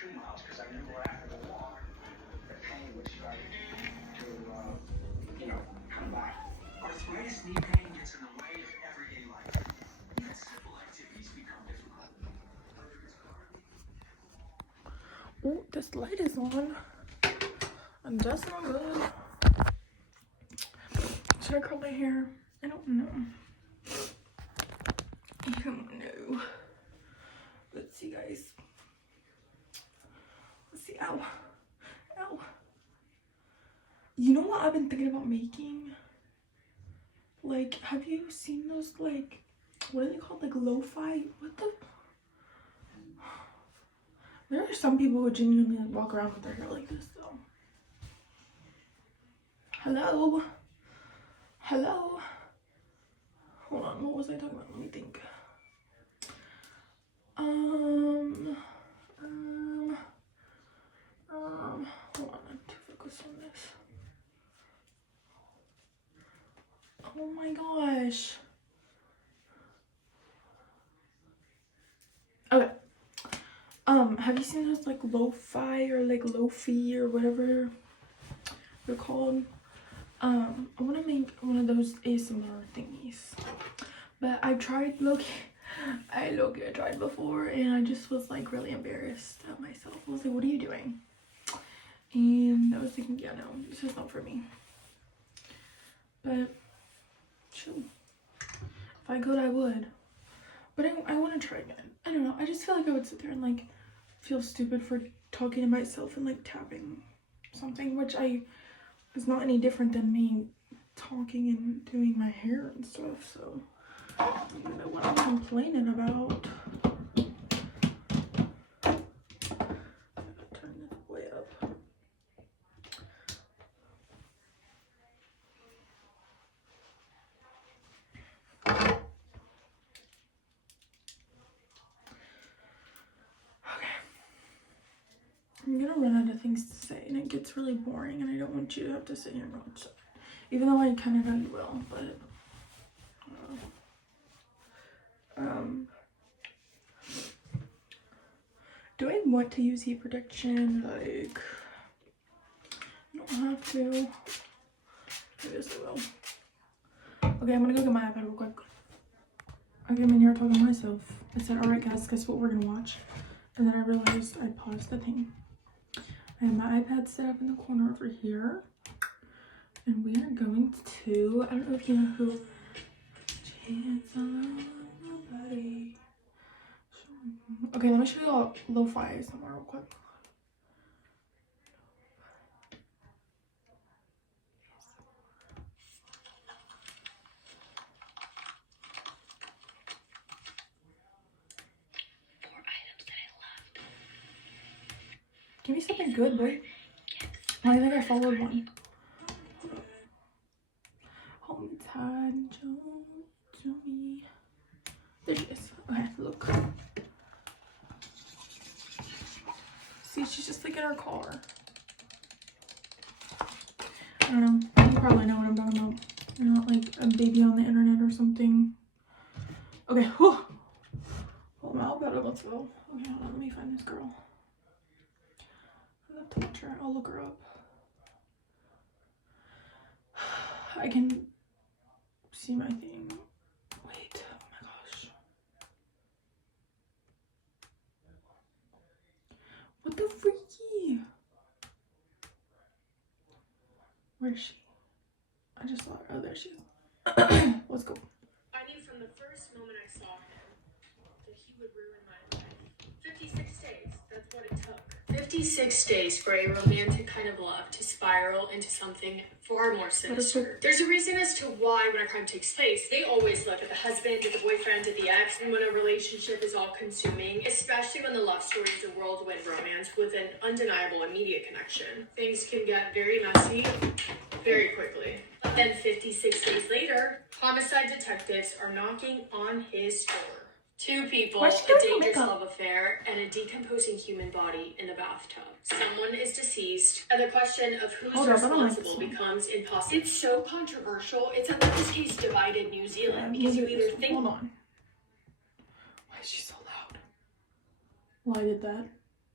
2 miles because I knew after the walk the pain would start to, come back. Arthritis knee pain gets in the way of everyday life. Even simple activities become difficult. Oh, this light is on. And that's not good. Should I curl my hair? I don't know. I don't know. Let's see, guys. Let's see. Ow. Ow. You know what I've been thinking about making? Like, have you seen those, like, what are they called? Like, lo-fi? What the? There are some people who genuinely, like, walk around with their hair like this, though. Hello? Hello? Hold on, what was I talking about? Let me think. Hold on, I'm too focused on this. Oh my gosh. Okay. Have you seen those, like, lo-fi or, like, lo-fi or whatever they're called? I want to make one of those ASMR thingies. But I tried I tried before and I just was, like, really embarrassed at myself. I was like, what are you doing? And I was thinking, yeah, no, this is not for me. But, shoot. If I could, I would. But I want to try again. I don't know. I just feel like I would sit there and, like, feel stupid for talking to myself and, like, tapping something, which is not any different than me talking and doing my hair and stuff. So, I don't know what I'm complaining about. Turn this way up. I'm gonna run out of things to say and it gets really boring and I don't want you to have to sit here and watch it. Even though I kind of know you will, but do I want to use heat protection? Like, I don't have to. I guess I will. Okay, I'm gonna go get my iPad real quick. I came in here talking to myself. I said, alright guys, guess what we're gonna watch? And then I realized I paused the thing. I have my iPad set up in the corner over here. And we are going to, I don't know if you know who, Chance on Nobody. Okay, let me show you all lo-fi somewhere real quick. Give me something good, boy. Oh, I think I followed one. Hold me tight, to me. There she is. Okay, look. See, she's just like in her car. I don't know. You probably know what I'm talking about. You're not like a baby on the internet or something. Okay, whew. Hold on, I'll better, let's go. Okay, hold on, let me find this girl. I'm gonna touch her. I'll look her up. I can see my thing. Wait, oh my gosh. What the freaky? Where is she? I just saw her. Oh, there she is. Let's go. I knew from the first moment I saw him that he would ruin my life. 56 days, that's what it took. 56 days for a romantic kind of love to spiral into something far more sinister. There's a reason as to why when a crime takes place, they always look at the husband, at the boyfriend, at the ex, and when a relationship is all consuming, especially when the love story is a whirlwind romance with an undeniable immediate connection, things can get very messy very quickly. But then 56 days later, homicide detectives are knocking on his door. Two people, a dangerous love affair, and a decomposing human body in the bathtub. Someone is deceased, and the question of who's responsible becomes impossible. It's so controversial. It's what this case divided New Zealand because you either think. Hold on. Why is she so loud? Well, I did that.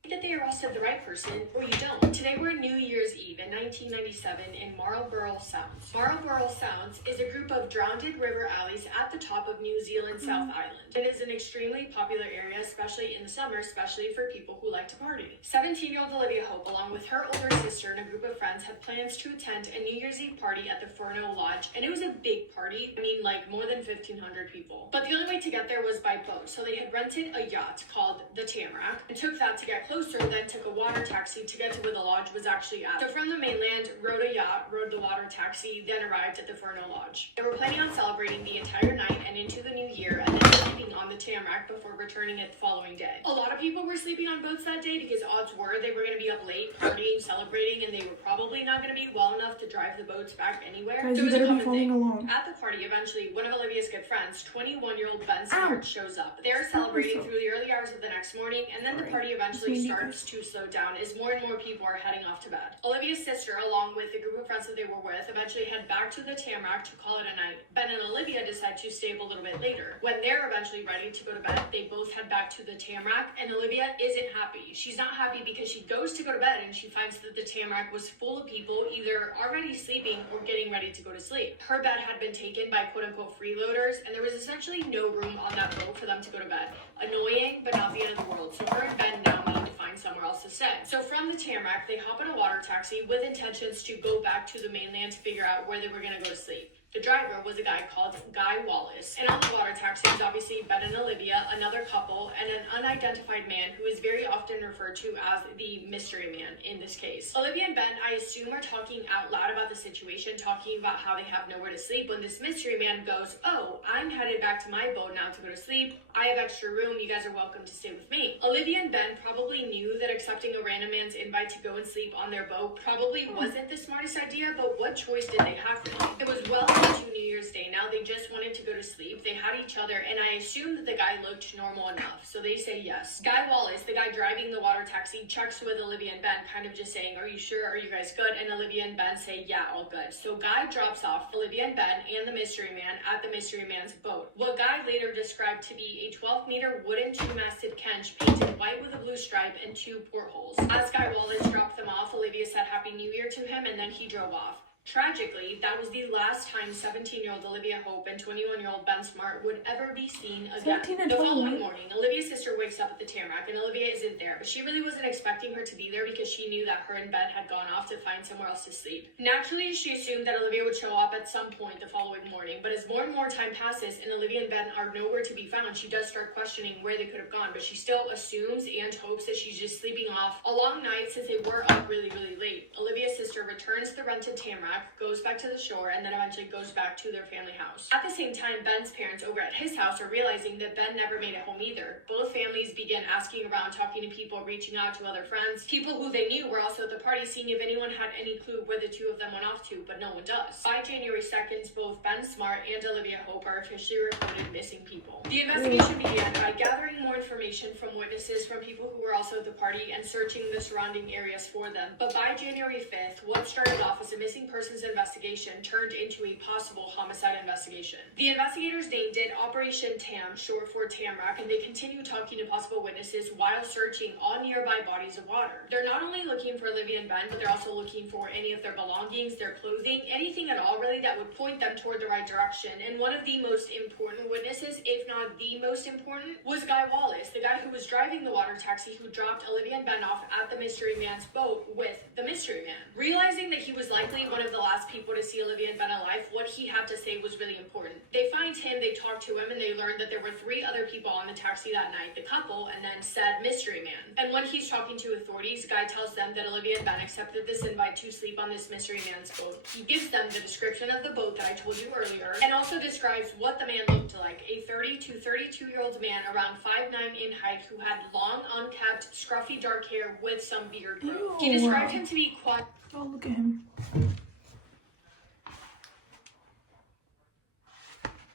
that they arrested the right person, or you don't. Today we're New Year's Eve in 1997 in Marlborough Sounds. Marlborough Sounds is a group of drowned river alleys at the top of New Zealand's South Island. It is an extremely popular area, especially in the summer, especially for people who like to party. 17-year-old Olivia Hope, along with her older sister and a group of friends, had plans to attend a New Year's Eve party at the Furno Lodge, and it was a big party. I mean, like more than 1,500 people. But the only way to get there was by boat, so they had rented a yacht called the Tamarack and took that to get closer, then took a water taxi to get to where the lodge was actually at. So from the mainland, rode a yacht, rode the water taxi, then arrived at the Furno Lodge. They were planning on celebrating the entire night and into the new year, and then sleeping on the Tamarack before returning it the following day. A lot of people were sleeping on boats that day because odds were they were going to be up late, partying, celebrating, and they were probably not going to be well enough to drive the boats back anywhere. Guys, so it was you a better be common following thing. along. At the party, eventually, one of Olivia's good friends, 21-year-old Ben Smart, shows up. They're celebrating through the early hours of the next morning, and then the party eventually starts to slow down as more and more people are heading off to bed. Olivia's sister, along with the group of friends that they were with, eventually head back to the Tamarack to call it a night. Ben and Olivia decide to stay up a little bit later. When they're eventually ready to go to bed, they both head back to the Tamarack, and Olivia isn't happy. She's not happy because she goes to go to bed and she finds that the Tamarack was full of people either already sleeping or getting ready to go to sleep. Her bed had been taken by quote-unquote freeloaders, and there was essentially no room on that boat for them to go to bed. Annoying, but not the end of the world. So her and Ben now need to find somewhere else to stay. So from the Tamarack, they hop in a water taxi with intentions to go back to the mainland to figure out where they were going to go to sleep. The driver was a guy called Guy Wallace, and on the water taxi was obviously Ben and Olivia, another couple, and an unidentified man who is very often referred to as the mystery man in this case. Olivia and Ben, I assume, are talking out loud about the situation, talking about how they have nowhere to sleep, when this mystery man goes, "Oh, I'm headed back to my boat now to go to sleep. I have extra room. You guys are welcome to stay with me." Olivia and Ben probably knew that accepting a random man's invite to go and sleep on their boat probably wasn't the smartest idea, but what choice did they have really? It was well into New Year's Day now. They just wanted to go to sleep. They had each other, and I assumed that the guy looked normal enough, so they say yes. Guy Wallace, the guy driving the water taxi, checks with Olivia and Ben, kind of just saying, "Are you sure? Are you guys good?" And Olivia and Ben say, "Yeah, all good." So Guy drops off Olivia and Ben and the mystery man at the mystery man's boat. What Guy later described to be a 12-meter wooden two-masted kench painted white with a blue stripe and 2 portholes. As Guy Wallace dropped them off, Olivia said Happy New Year to him, and then he drove off. Tragically, that was the last time 17-year-old Olivia Hope and 21-year-old Ben Smart would ever be seen again. The following morning, Olivia's sister wakes up at the Tamarack, and Olivia isn't there, but she really wasn't expecting her to be there because she knew that her and Ben had gone off to find somewhere else to sleep. Naturally, she assumed that Olivia would show up at some point the following morning, but as more and more time passes and Olivia and Ben are nowhere to be found, she does start questioning where they could have gone, but she still assumes and hopes that she's just sleeping off a long night since they were up really, really late. Olivia's sister returns to the rented Tamarack, goes back to the shore, and then eventually goes back to their family house. At the same time, Ben's parents over at his house are realizing that Ben never made it home either. Both families begin asking around, talking to people, reaching out to other friends. People who they knew were also at the party, seeing if anyone had any clue where the two of them went off to, but no one does. By January 2nd, both Ben Smart and Olivia Hope are officially reported missing people. The investigation began by gathering more information from witnesses, from people who were also at the party, and searching the surrounding areas for them. But by January 5th, what started off as a missing persons investigation turned into a possible homicide investigation. The investigators named it Operation TAM, short for Tamarack, and they continue talking to possible witnesses while searching all nearby bodies of water. They're not only looking for Olivia and Ben, but they're also looking for any of their belongings, their clothing, anything at all really that would point them toward the right direction. And one of the most important witnesses, if not the most important, was Guy Wallace, the guy who was driving the water taxi who dropped Olivia and Ben off at the mystery man's boat with the mystery man. Realizing that he was likely one of the last people to see Olivia and Ben alive, what he had to say was really important. They find him, they talk to him, and they learn that there were 3 other people on the taxi that night, the couple, and then said mystery man. And when he's talking to authorities, Guy tells them that Olivia and Ben accepted this invite to sleep on this mystery man's boat. He gives them the description of the boat that I told you earlier, and also describes what the man looked like, a 30 to 32-year-old man around 5'9" in height who had long, unkept, scruffy dark hair with some beard growth. He described him to be quiet. Oh, look at him.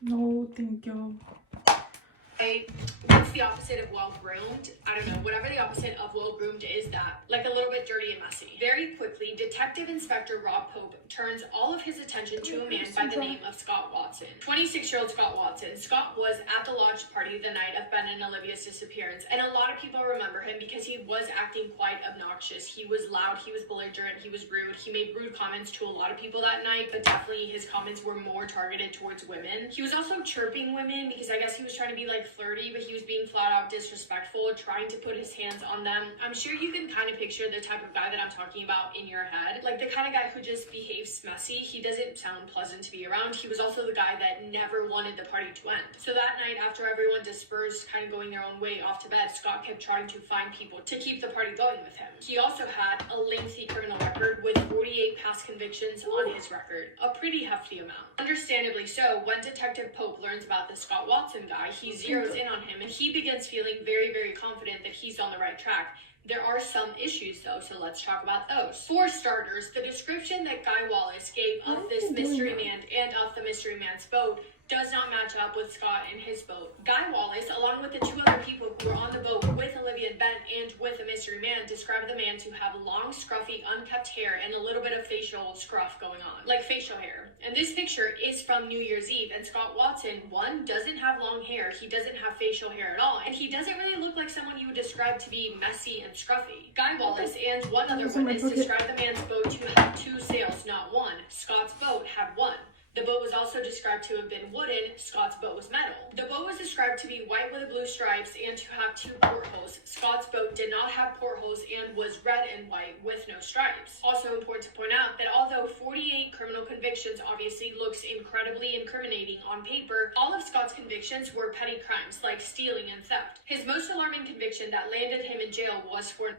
No, thank you. What's the opposite of well-groomed? I don't know. Whatever the opposite of well-groomed is, that. Like a little bit dirty and messy. Very quickly, Detective Inspector Rob Pope turns all of his attention to a man by the name of Scott Watson. 26-year-old Scott Watson. Scott was at the lodge party the night of Ben and Olivia's disappearance, and a lot of people remember him because he was acting quite obnoxious. He was loud, he was belligerent, he was rude. He made rude comments to a lot of people that night, but definitely his comments were more targeted towards women. He was also chirping women because I guess he was trying to be like flirty, but he was being flat out disrespectful, trying to put his hands on them. I'm sure you can kind of picture the type of guy that I'm talking about in your head. Like the kind of guy who just behaves messy. He doesn't sound pleasant to be around. He was also the guy that never wanted the party to end. So that night, after everyone dispersed, kind of going their own way off to bed, Scott kept trying to find people to keep the party going with him. He also had a lengthy criminal record with 48 past convictions on his record. A pretty hefty amount. Understandably so, when Detective Pope learns about the Scott Watson guy, he zeroes in on him and he begins feeling very, very confident that he's on the right track. There are some issues though, so let's talk about those. For starters, the description that Guy Wallace gave of this mystery man and of the mystery man's boat does not match up with Scott and his boat. Guy Wallace, along with the two other people who were on the boat with Olivia and Ben and with the mystery man, described the man to have long, scruffy, unkept hair and a little bit of facial scruff going on, like facial hair. And this picture is from New Year's Eve, and Scott Watson, one, doesn't have long hair, he doesn't have facial hair at all, and he doesn't really look like someone you would describe to be messy and scruffy. Guy Wallace and one other witness described the man's boat to have two sails, not one. Scott's boat had one. The boat was also described to have been wooden. Scott's boat was metal. The boat was described to be white with blue stripes and to have two portholes. Scott's boat did not have portholes and was red and white with no stripes. Also important to point out that although 48 criminal convictions obviously looks incredibly incriminating on paper, all of Scott's convictions were petty crimes like stealing and theft. His most alarming conviction that landed him in jail was for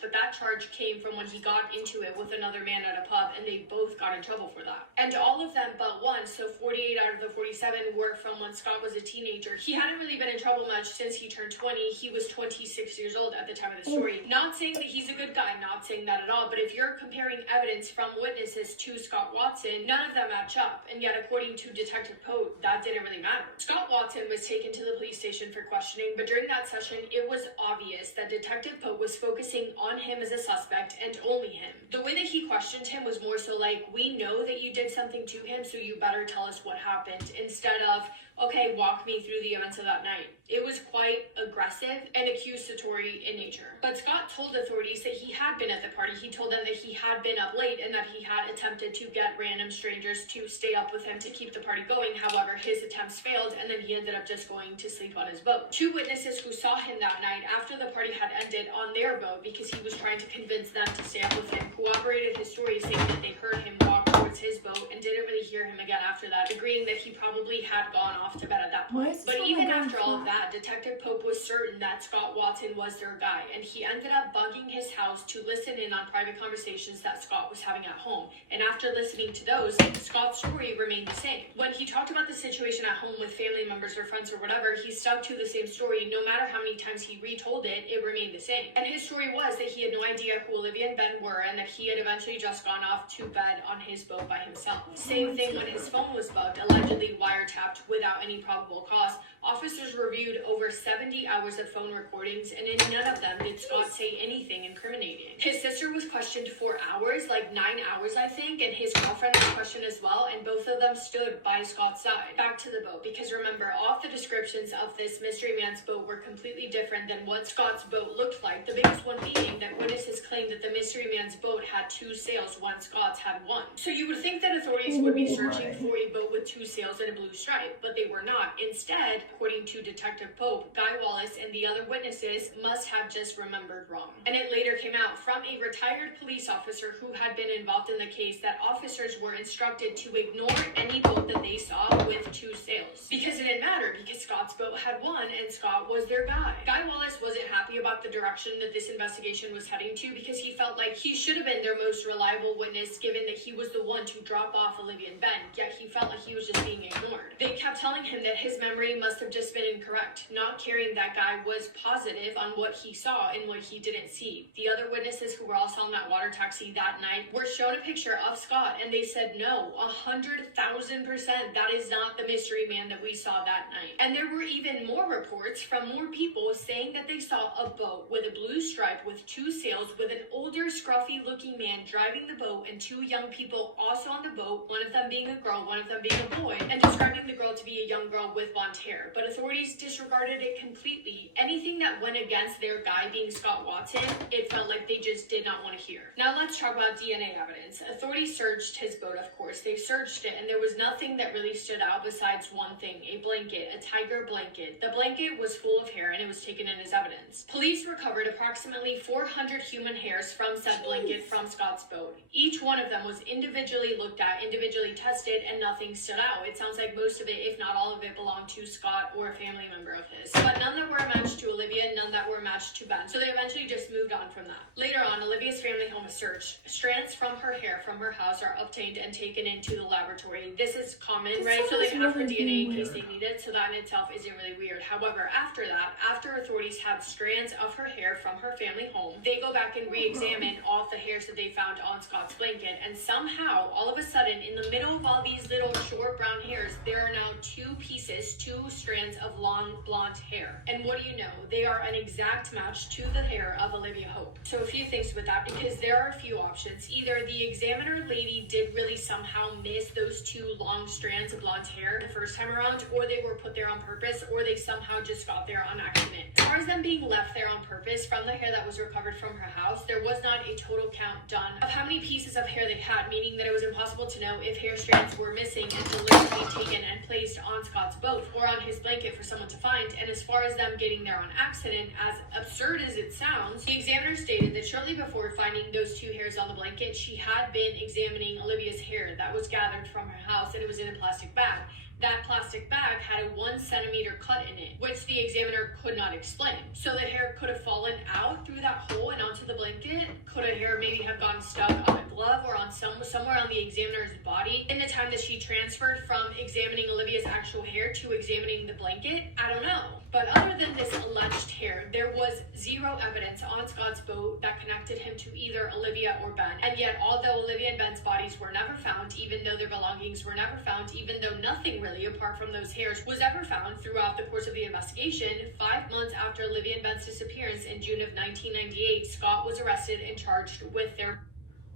but that charge came from when he got into it with another man at a pub, and they both got in trouble for that. And all of them but one, so 48 out of the 47 were from when Scott was a teenager. He hadn't really been in trouble much since he turned 20. He was 26 years old at the time of the story. Not saying that he's a good guy, not saying that at all, but if you're comparing evidence from witnesses to Scott Watson, none of them match up, and yet according to Detective Pope, that didn't really matter. Scott Watson was taken to the police station for questioning, but during that session, it was obvious that Detective Pope was focusing on him as a suspect and only him. The way that he questioned him was more so like, we know that you did something to him, so you better tell us what happened, instead of, okay, walk me through the events of that night. It was quite aggressive and accusatory in nature. But Scott told authorities that he had been at the party. He told them that he had been up late and that he had attempted to get random strangers to stay up with him to keep the party going. However, his attempts failed and then he ended up just going to sleep on his boat. Two witnesses who saw him that night after the party had ended on their boat because he was trying to convince them to stay up with him corroborated his story, saying that they heard him walk towards his boat and didn't really hear him again after that, agreeing that he probably had gone off to bed at that point. But even after all of that, Detective Pope was certain that Scott Watson was their guy, and he ended up bugging his house to listen in on private conversations that Scott was having at home. And after listening to those, Scott's story remained the same. When he talked about the situation at home with family members or friends or whatever, he stuck to the same story. No matter how many times he retold it, it remained the same. And his story was that he had no idea who Olivia and Ben were, and that he had eventually just gone off to bed on his boat by himself. Same thing when his phone was bugged, allegedly wiretapped without any probable cause. Officers reviewed over 70 hours of phone recordings, and in none of them did Scott say anything incriminating. His sister was questioned for hours, like 9 hours I think, and his girlfriend was questioned as well, and both of them stood by Scott's side. Back to the boat, because remember, all of the descriptions of this mystery man's boat were completely different than what Scott's boat looked like, the biggest one being that witnesses claimed that the mystery man's boat had two sails when Scott's had one. So you would think that authorities would be searching for a boat with two sails and a blue stripe, but they were not. Instead, according to Detective Pope, Guy Wallace and the other witnesses must have just remembered wrong. And it later came out from a retired police officer who had been involved in the case that officers were instructed to ignore any boat that they saw with two sails. Because it didn't matter, because Scott's boat had one and Scott was their guy. Guy Wallace wasn't happy about the direction that this investigation was heading to because he felt like he should have been their most reliable witness given that he was the one to drop off Olivia and Ben, yet he felt like he was just being ignored. They kept telling him that his memory must have just been incorrect, not caring that guy was positive on what he saw and what he didn't see. The other witnesses who were also on that water taxi that night were shown a picture of Scott and they said no, 100,000% that is not the mystery man that we saw that night. And there were even more reports from more people saying that they saw a boat with a blue stripe with 2 sails with an older scruffy looking man driving the boat and 2 young people also on the boat, one of them being a girl, one of them being a boy, and describing the girl to be a young girl with blonde hair. But authorities disregarded it completely. Anything that went against their guy being Scott Watson, it felt like they just did not want to hear. Now let's talk about DNA evidence. Authorities searched his boat, of course. They searched it and there was nothing that really stood out besides one thing, a blanket, a tiger blanket. The blanket was full of hair and it was taken in as evidence. Police recovered approximately 400 human hairs from said blanket from Scott's boat. Each one of them was individually looked at, individually tested, and nothing stood out. It sounds like most of it, if not all of it, belonged to Scott or a family member of his. But none that were a match to Olivia, none that were a match to Ben. So they eventually just moved on from that. Later on, Olivia's family home is searched. Strands from her hair from her house are obtained and taken into the laboratory. This is common, right? So they have her DNA in case they need it. So that in itself isn't really weird. However, after that, after authorities had strands of her hair from her family home, they go back and re-examine all of the hairs that they found on Scott's blanket. And somehow, all of a sudden, in the middle of all these little short brown hairs, there are now 2 pieces, 2 strands of long blonde hair. And what do you know? They are an exact match to the hair of Olivia Hope. So a few things with that, because there are a few options. Either the examiner lady did really somehow miss those 2 long strands of blonde hair the first time around, or they were put there on purpose, or they somehow just got there on accident. As far as them being left there on purpose, from the hair that was recovered from her house, there was not a total count done of how many pieces of hair they had, meaning that it was impossible to know if hair strands were missing until later being taken and placed on Scott's boat or on his blanket for someone to find. And as far as them getting there on accident, as absurd as it sounds, the examiner stated that shortly before finding those 2 hairs on the blanket, she had been examining Olivia's hair that was gathered from her house, and it was in a plastic bag. That plastic bag had a 1 centimeter cut in it, which the examiner could not explain. So the hair could have fallen out through that hole and onto the blanket. Could a hair maybe have gotten stuck on a glove or on somewhere on the examiner's body in the time that she transferred from examining Olivia's actual hair to examining the blanket? I don't know. But other than this alleged hair, there was 0 evidence on Scott's boat that connected him to either Olivia or Ben. And yet, although Olivia and Ben's bodies were never found, even though their belongings were never found, even though nothing really apart from those hairs was ever found throughout the course of the investigation, 5 months after Olivia and Ben's disappearance in June of 1998, Scott was arrested and charged with their...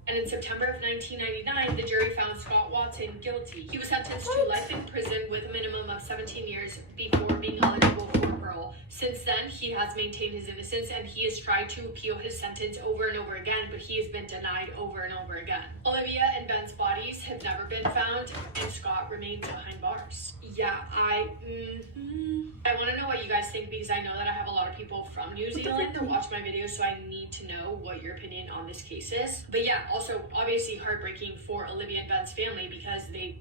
And in September of 1999, the jury found Scott Watson guilty. He was sentenced to life in prison with a minimum of 17 years before being eligible for parole. Since then, he has maintained his innocence and he has tried to appeal his sentence over and over again, but he has been denied over and over again. Olivia and Ben's bodies have never been found, and Scott remains behind bars. Yeah, I want to know what you guys think, because I know that I have a lot of people from New Zealand that watch my videos, so I need to know what your opinion on this case is. But yeah, also obviously heartbreaking for Olivia and Ben's family, because they,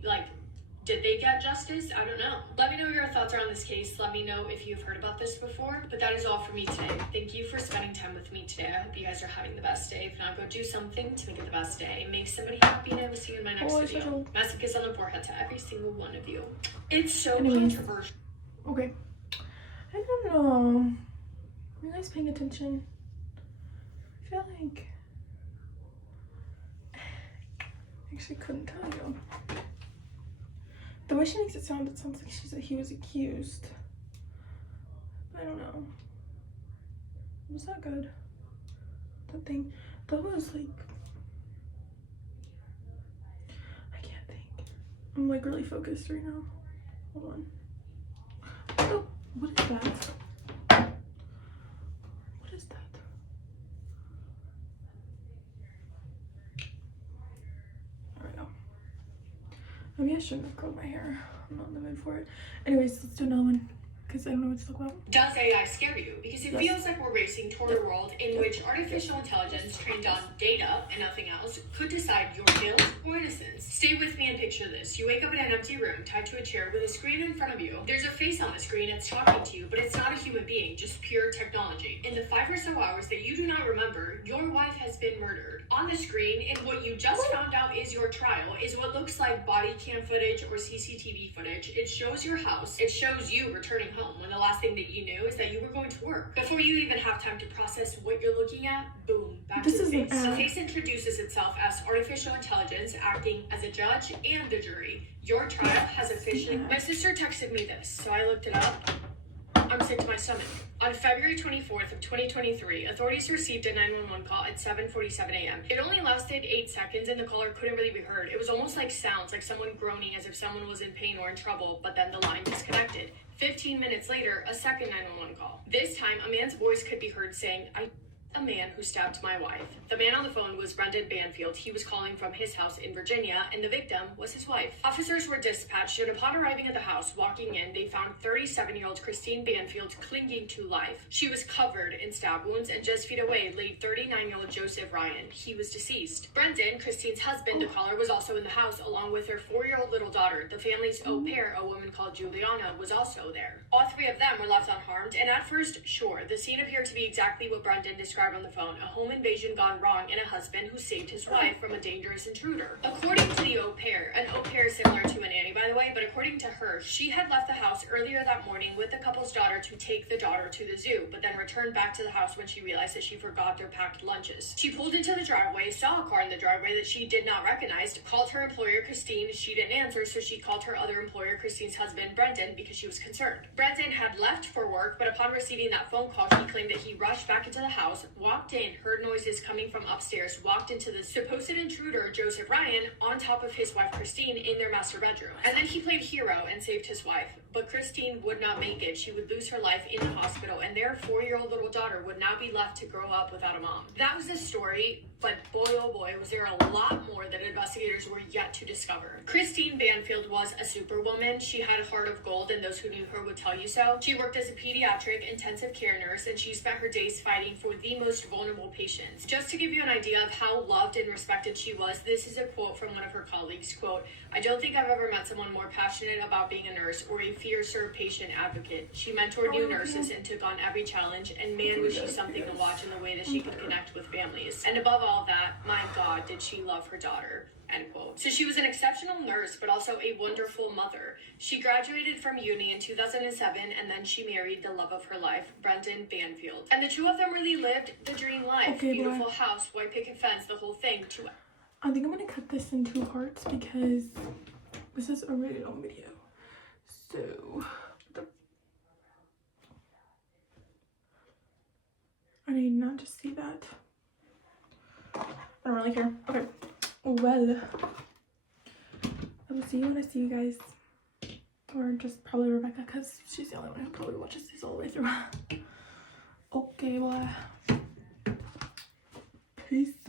did they get justice? I don't know. Let me know what your thoughts are on this case. Let me know if you've heard about this before. But that is all for me today. Thank you for spending time with me today. I hope you guys are having the best day. If not, go do something to make it the best day. Make somebody happy, and I will see you in my next video. Massive kiss on the forehead to every single one of you. It's so controversial. Okay. I don't know. Are you guys paying attention? I feel like... I actually couldn't tell you. The way she makes it sound, it sounds like he was accused. I don't know. Was that good? That thing, that was like... I can't think. I'm like really focused right now. Hold on. Oh, what is that? What is that? There we go. Maybe I shouldn't have curled my hair. I'm not in the mood for it. Anyways, let's do another one. because I don't know what to talk about. Does AI scare you? Because it feels like we're racing toward a world in which artificial intelligence trained on data and nothing else could decide your guilt or innocence. Stay with me and picture this. You wake up in an empty room tied to a chair with a screen in front of you. There's a face on the screen that's talking to you, but it's not a human being, just pure technology. In the 5 or so hours that you do not remember, your wife has been murdered. On the screen, in what you just found out is your trial, is what looks like body cam footage or CCTV footage. It shows your house. It shows you returning home when the last thing that you knew is that you were going to work. Before you even have time to process what you're looking at, boom, back to the face. The face introduces itself as artificial intelligence acting as a judge and a jury. Your trial has officially... My sister texted me this, so I looked it up. I'm sick to my stomach. On February 24th of 2023, authorities received a 911 call at 7:47 a.m. It only lasted 8 seconds and the caller couldn't really be heard. It was almost like sounds, like someone groaning as if someone was in pain or in trouble, but then the line disconnected. 15 minutes later, a second 911 call. This time, a man's voice could be heard saying, a man who stabbed my wife. The man on the phone was Brendan Banfield. He was calling from his house in Virginia, and the victim was his wife. Officers were dispatched, and upon arriving at the house, walking in, they found 37-year-old Christine Banfield clinging to life. She was covered in stab wounds, and just feet away laid 39-year-old Joseph Ryan. He was deceased. Brendan, Christine's husband, the caller, was also in the house, along with her 4-year-old little daughter. The family's au pair, a woman called Juliana, was also there. All 3 of them were left unharmed, and at first, sure, the scene appeared to be exactly what Brendan described on the phone, a home invasion gone wrong and a husband who saved his wife from a dangerous intruder. According to the au pair, an au pair is similar to a nanny, by the way, but according to her, she had left the house earlier that morning with the couple's daughter to take the daughter to the zoo, but then returned back to the house when she realized that she forgot their packed lunches. She pulled into the driveway, saw a car in the driveway that she did not recognize, called her employer, Christine. She didn't answer, so she called her other employer, Christine's husband, Brendan, because she was concerned. Brendan had left for work, but upon receiving that phone call, he claimed that he rushed back into the house, walked in, heard noises coming from upstairs, walked into the supposed intruder, Joseph Ryan, on top of his wife, Christine, in their master bedroom. And then he played hero and saved his wife. But Christine would not make it. She would lose her life in the hospital, and their 4-year-old little daughter would not be left to grow up without a mom. That was the story, but boy oh boy, was there a lot more that investigators were yet to discover. Christine Banfield was a superwoman. She had a heart of gold, and those who knew her would tell you so. She worked as a pediatric intensive care nurse, and she spent her days fighting for the most vulnerable patients. Just to give you an idea of how loved and respected she was, this is a quote from one of her colleagues, quote, "I don't think I've ever met someone more passionate about being a nurse or a fiercer patient advocate. She mentored new nurses and took on every challenge, and man, was she something to watch in the way that she could connect with families. And above all that, my God, did she love her daughter." End quote. So she was an exceptional nurse, but also a wonderful mother. She graduated from uni in 2007, and then she married the love of her life, Brendan Banfield. And the 2 of them really lived the dream life. Okay, beautiful house, white picket fence, the whole thing. I think I'm gonna cut this in 2 parts because this is a really long video. So I need not to see that. I don't really care. Okay. Well, I will see you when I see you guys. Or just probably Rebecca, because she's the only one who probably watches this all the way through. Okay, bye. Peace.